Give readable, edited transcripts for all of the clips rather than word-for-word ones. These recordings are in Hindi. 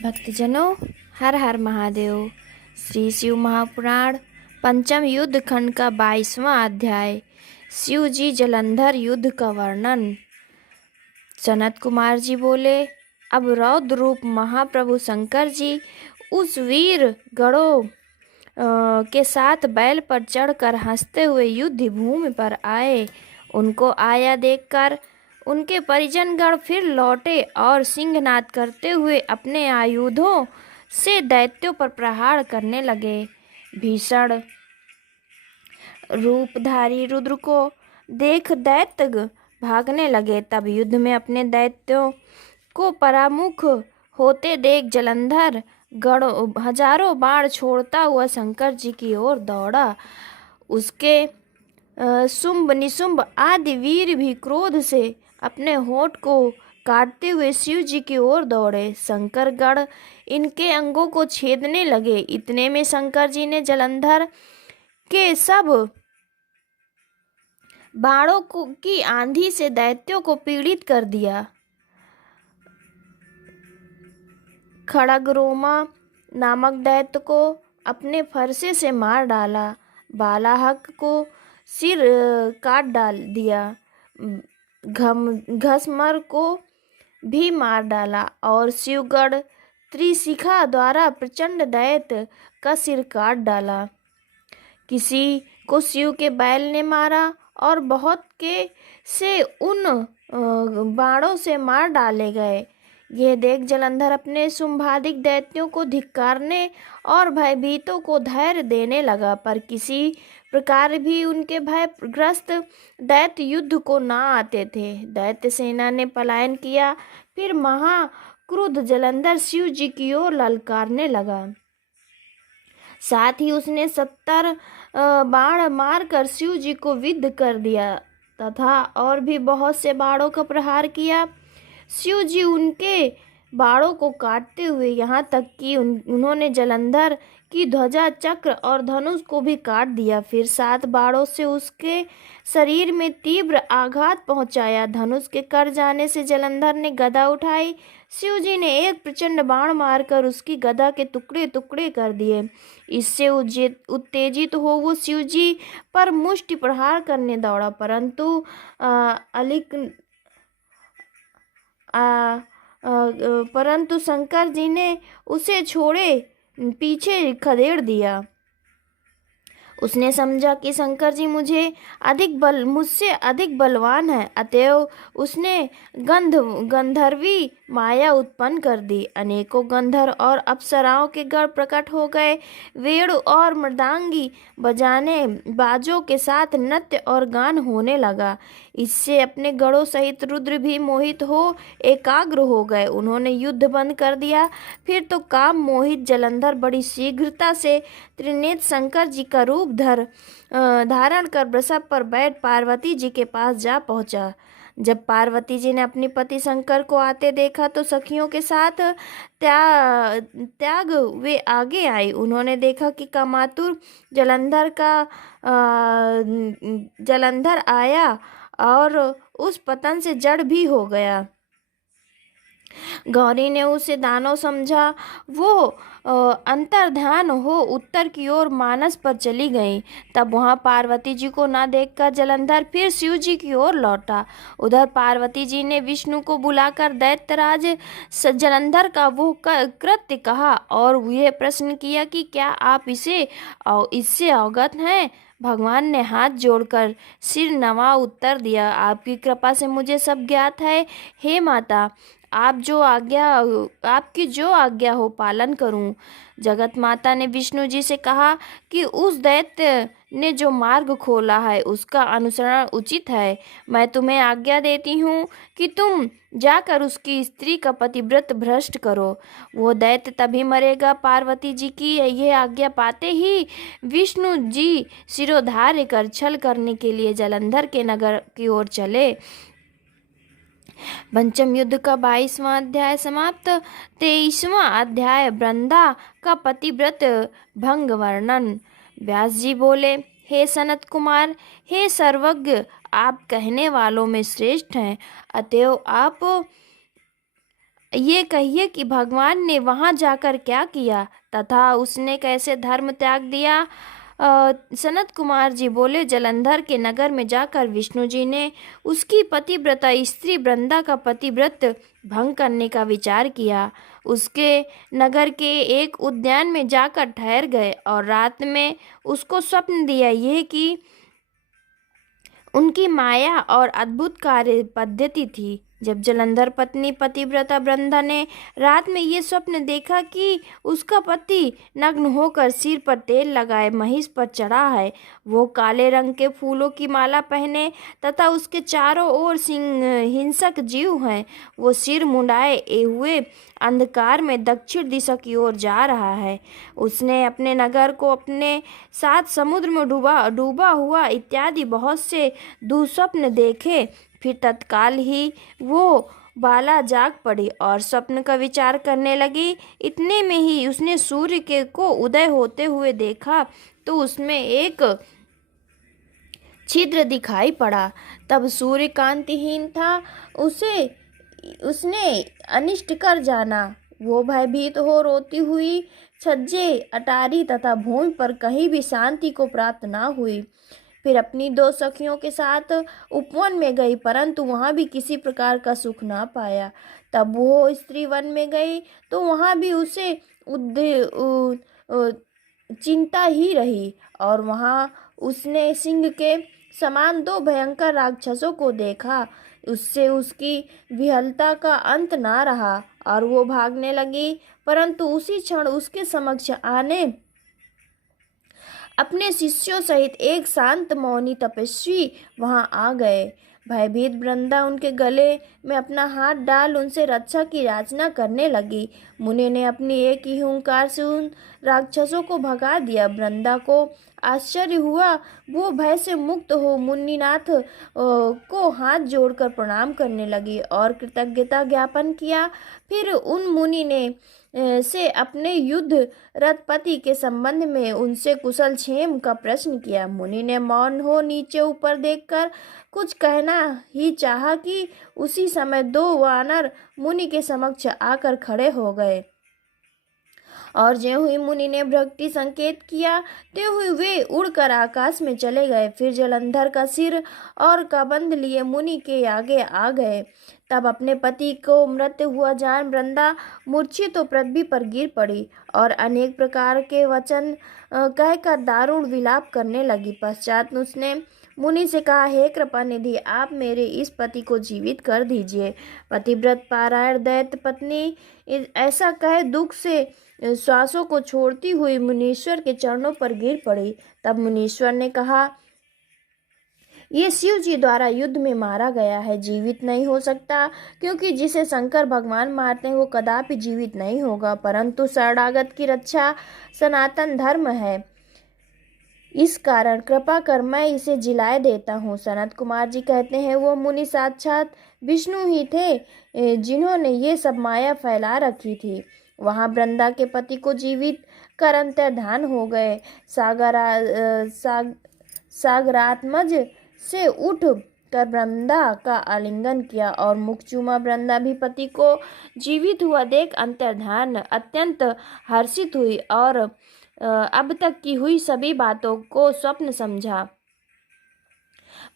भक्तजनों, हर हर महादेव। श्री शिव महापुराण पंचम युद्ध खंड का 22वां अध्याय। शिव जी जलंधर युद्ध का वर्णन। सनत कुमार जी बोले, अब रौद्र रूप महाप्रभु शंकर जी उस वीर गणों के साथ बैल पर चढ़कर हंसते हुए युद्ध भूमि पर आए। उनको आया देखकर उनके परिजनगण फिर लौटे और सिंहनाद करते हुए अपने आयुधों से दैत्यों पर प्रहार करने लगे। भीषण रूपधारी रुद्र को देख दैत्य भागने लगे। तब युद्ध में अपने दैत्यों को परामुख होते देख जलंधर हजारों बाण छोड़ता हुआ शंकर जी की ओर दौड़ा। उसके शुंभ निशुंभ आदि वीर भी क्रोध से अपने होठ को काटते हुए शिव जी की ओर दौड़े। शंकर गण इनके अंगों को छेदने लगे। इतने में शंकर जी ने जलंधर के सब बाणों की आंधी से दैत्यों को पीड़ित कर दिया। खड़गरोमा नामक दैत्य को अपने फरसे से मार डाला। बालाहक को सिर काट डाल दिया। घसमर को भी मार डाला और शिवगढ़ त्रिशिखा द्वारा प्रचंड दैत्य का सिर काट डाला। किसी को शिव के बैल ने मारा और बहुत के से उन बाणों से मार डाले गए। यह देख जलंधर अपने शुंभादिक दैत्यों को धिक्कारने और भयभीतों को धैर्य देने लगा, पर किसी प्रकार भी उनके भयग्रस्त दैत्य युद्ध को ना आते थे। दैत्य सेना ने पलायन किया। फिर महाक्रुद्ध जलंधर शिव जी की ओर ललकारने लगा। साथ ही उसने 70 बाण मारकर शिव जी को विद्ध कर दिया तथा और भी बहुत से बाणों का प्रहार किया। शिव जी उनके बाणों को काटते हुए यहाँ तक कि उन्होंने जलंधर की ध्वजा, चक्र और धनुष को भी काट दिया। फिर 7 बाणों से उसके शरीर में तीव्र आघात पहुंचाया। धनुष के कट जाने से जलंधर ने गदा उठाई। शिव जी ने एक प्रचंड बाण मारकर उसकी गदा के टुकड़े टुकड़े कर दिए। इससे उत्तेजित हो वो शिव जी पर मुष्टि प्रहार करने दौड़ा, परंतु शंकर जी ने उसे छोड़े पीछे खदेड़ दिया। उसने समझा कि शंकर जी मुझसे अधिक बलवान है, अतएव उसने गंधर्वी माया उत्पन्न कर दी। अनेकों गंधर्व और अप्सराओं के गण प्रकट हो गए। वेणु और मृदांगी बजाने बाजों के साथ नृत्य और गान होने लगा। इससे अपने गणों सहित रुद्र भी मोहित हो एकाग्र हो गए। उन्होंने युद्ध बंद कर दिया। फिर तो काम मोहित जलंधर बड़ी शीघ्रता से त्रिनेत्र शंकर जी का रूप धारण कर वृषभ पर बैठ पार्वती जी के पास जा पहुंचा। जब पार्वती जी ने अपने पति शंकर को आते देखा तो सखियों के साथ त्याग वे आगे आई। उन्होंने देखा कि कामातुर जलंधर आया और उस पतन से जड़ भी हो गया। गौरी ने उसे दानव समझा। वो अंतर्ध्यान हो उत्तर की ओर मानस पर चली गई। तब वहां पार्वती जी को ना देखकर जलंधर फिर शिव जी की ओर लौटा। उधर पार्वती जी ने विष्णु को बुलाकर दैत्यराज जलंधर का वो कृत्य कहा और यह प्रश्न किया कि क्या आप इससे अवगत हैं। भगवान ने हाथ जोड़कर सिर नवा उत्तर दिया, आपकी कृपा से मुझे सब ज्ञात है। हे माता, आपकी जो आज्ञा हो पालन करूं। जगत माता ने विष्णु जी से कहा कि उस दैत्य ने जो मार्ग खोला है उसका अनुसरण उचित है। मैं तुम्हें आज्ञा देती हूँ कि तुम जाकर उसकी स्त्री का पतिव्रत भ्रष्ट करो, वो दैत्य तभी मरेगा। पार्वती जी की यह आज्ञा पाते ही विष्णु जी शिरोधार्य कर छल करने के लिए जलंधर के नगर की ओर चले। पंचम युद्ध का 22वां अध्याय समाप्त। 23वां अध्याय वृंदा का पतिव्रत भंग वर्णन। व्यास जी बोले, हे सनत कुमार, हे सर्वज्ञ, आप कहने वालों में श्रेष्ठ हैं, अतएव आप ये कहिए कि भगवान ने वहां जाकर क्या किया तथा उसने कैसे धर्म त्याग दिया। सनत कुमार जी बोले, जलंधर के नगर में जाकर विष्णु जी ने उसकी पतिव्रता स्त्री वृंदा का पतिव्रत भंग करने का विचार किया। उसके नगर के एक उद्यान में जाकर ठहर गए और रात में उसको स्वप्न दिया ये कि उनकी माया और अद्भुत कार्य पद्धति थी। जब जलंधर पत्नी पतिव्रता वृंदा ने रात में ये स्वप्न देखा कि उसका पति नग्न होकर सिर पर तेल लगाए महिष पर चढ़ा है, वो काले रंग के फूलों की माला पहने तथा उसके चारों ओर सिंह हिंसक जीव हैं, वो सिर मुंडाए हुए अंधकार में दक्षिण दिशा की ओर जा रहा है। उसने अपने नगर को अपने साथ समुद्र में डूबा डूबा हुआ इत्यादि बहुत से दुस्वप्न देखे। फिर तत्काल ही वो बाला जाग पड़ी और स्वप्न का विचार करने लगी। इतने में ही उसने सूर्य के को उदय होते हुए देखा तो उसमें एक छिद्र दिखाई पड़ा। तब सूर्य कांतिहीन था, उसे उसने अनिष्ट कर जाना। वो भयभीत हो रोती हुई छज्जे, अटारी तथा भूमि पर कहीं भी शांति को प्राप्त ना हुई। फिर अपनी दो सखियों के साथ उपवन में गई, परंतु वहां भी किसी प्रकार का सुख ना पाया। तब वो स्त्री वन में गई तो वहां भी उसे चिंता ही रही और वहां उसने सिंह के समान दो भयंकर राक्षसों को देखा। उससे उसकी विहलता का अंत ना रहा और वो भागने लगी, परंतु उसी क्षण उसके समक्ष आने अपने शिष्यों सहित एक शांत मौनी तपस्वी वहां आ गए। भयभीत वृंदा उनके गले में अपना हाथ डाल उनसे रक्षा की याचना करने लगी। मुनि ने अपनी एक ही हुंकार से उन राक्षसों को भगा दिया। वृंदा को आश्चर्य हुआ, वो भय से मुक्त हो मुनिनाथ को हाथ जोड़कर प्रणाम करने लगी और कृतज्ञता ज्ञापन किया। फिर उन मुनि ने से अपने युद्ध रथ पति के संबंध में उनसे कुशल क्षेम का प्रश्न किया। मुनि ने मौन हो नीचे ऊपर देखकर कुछ कहना ही चाहा कि उसी समय दो वानर मुनि के समक्ष आकर खड़े हो गए और ज्यों ही मुनि ने भ्रक्ति संकेत किया त्यों ही वे उड़कर आकाश में चले गए। फिर जलंधर का सिर और कबंध लिए मुनि के आगे आ गए। तब अपने पति को मृत्यु हुआ जान वृंदा मूर्छित तो पृथ्वी पर गिर पड़ी और अनेक प्रकार के वचन कहकर दारुण विलाप करने लगी। पश्चात उसने मुनि से कहा, हे कृपानिधि, आप मेरे इस पति को जीवित कर दीजिए। पतिव्रत पारायण दैत्य पत्नी ऐसा कह दुख से श्वासों को छोड़ती हुई मुनीश्वर के चरणों पर गिर पड़ी। तब मुनीश्वर ने कहा, ये शिव जी द्वारा युद्ध में मारा गया है, जीवित नहीं हो सकता, क्योंकि जिसे शंकर भगवान मारते हैं वो कदापि जीवित नहीं होगा, परंतु शरणागत की रक्षा सनातन धर्म है। इस कारण कृपा कर मैं इसे जिलाए देता हूँ। सनत कुमार जी कहते हैं, वो मुनि साक्षात विष्णु ही थे जिन्होंने ये सब माया फैला रखी थी। वहां वृंदा के पति को जीवित कर अंतर्धान हो गए। सागरात्मज से उठ कर वृंदा का आलिंगन किया और मुख चूमा। वृंदा भी पति को जीवित हुआ देख अंतर्धान अत्यंत हर्षित हुई और अब तक की हुई सभी बातों को स्वप्न समझा।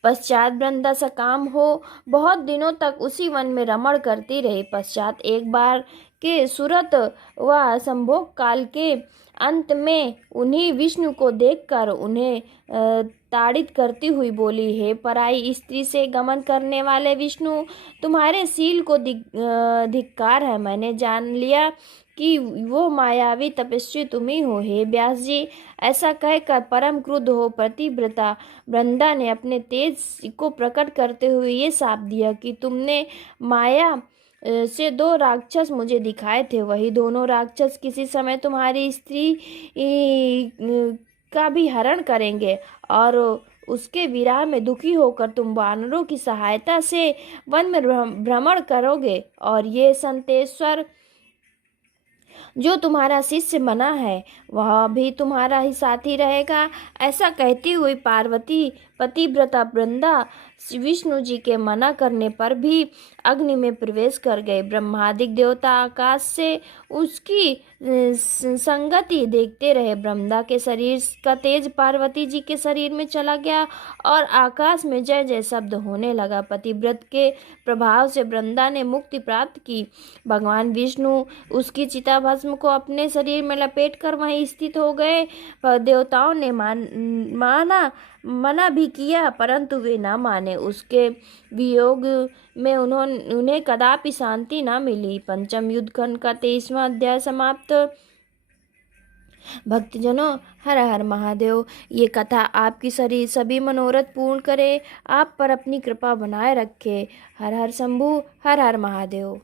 पश्चात वृंदा सकाम हो बहुत दिनों तक उसी वन में रमण करती रही। पश्चात एक बार के सुरत व संभोग काल के अंत में उन्हीं विष्णु को देखकर उन्हें ताड़ित करती हुई बोली, हे पराई स्त्री से गमन करने वाले विष्णु, तुम्हारे शील को धिक्कार है। मैंने जान लिया कि वो मायावी तपस्वी तुम ही हो। हे व्यास जी, ऐसा कहकर परम क्रुद्ध हो पतिव्रता वृंदा ने अपने तेज को प्रकट करते हुए ये शाप दिया कि तुमने माया से दो राक्षस मुझे दिखाए थे, वही दोनों राक्षस किसी समय तुम्हारी स्त्री का भी हरण करेंगे और उसके विरह में दुखी होकर तुम वानरों की सहायता से वन में भ्रमण करोगे और ये संतेश्वर जो तुम्हारा शिष्य बना है वह भी तुम्हारा ही साथी रहेगा। ऐसा कहती हुई पार्वती पतिव्रता वृंदा विष्णु जी के मना करने पर भी अग्नि में प्रवेश कर गए। ब्रह्मादिक देवता आकाश से उसकी संगति देखते रहे। ब्रह्मा के शरीर का तेज पार्वती जी के शरीर में चला गया और आकाश में जय जय शब्द होने लगा। पतिव्रत के प्रभाव से ब्रह्मा ने मुक्ति प्राप्त की। भगवान विष्णु उसकी चिता भस्म को अपने शरीर में लपेट कर वहीं स्थित हो गए। पर देवताओं ने मना भी किया, परंतु वे न माने। उसके वियोग में उन्हें कदापि शांति न मिली। पंचम युद्ध खंड का 23वां अध्याय समाप्त। भक्तजनों, हर हर महादेव। ये कथा आपकी सभी मनोरथ पूर्ण करे, आप पर अपनी कृपा बनाए रखे। हर हर शंभु, हर हर महादेव।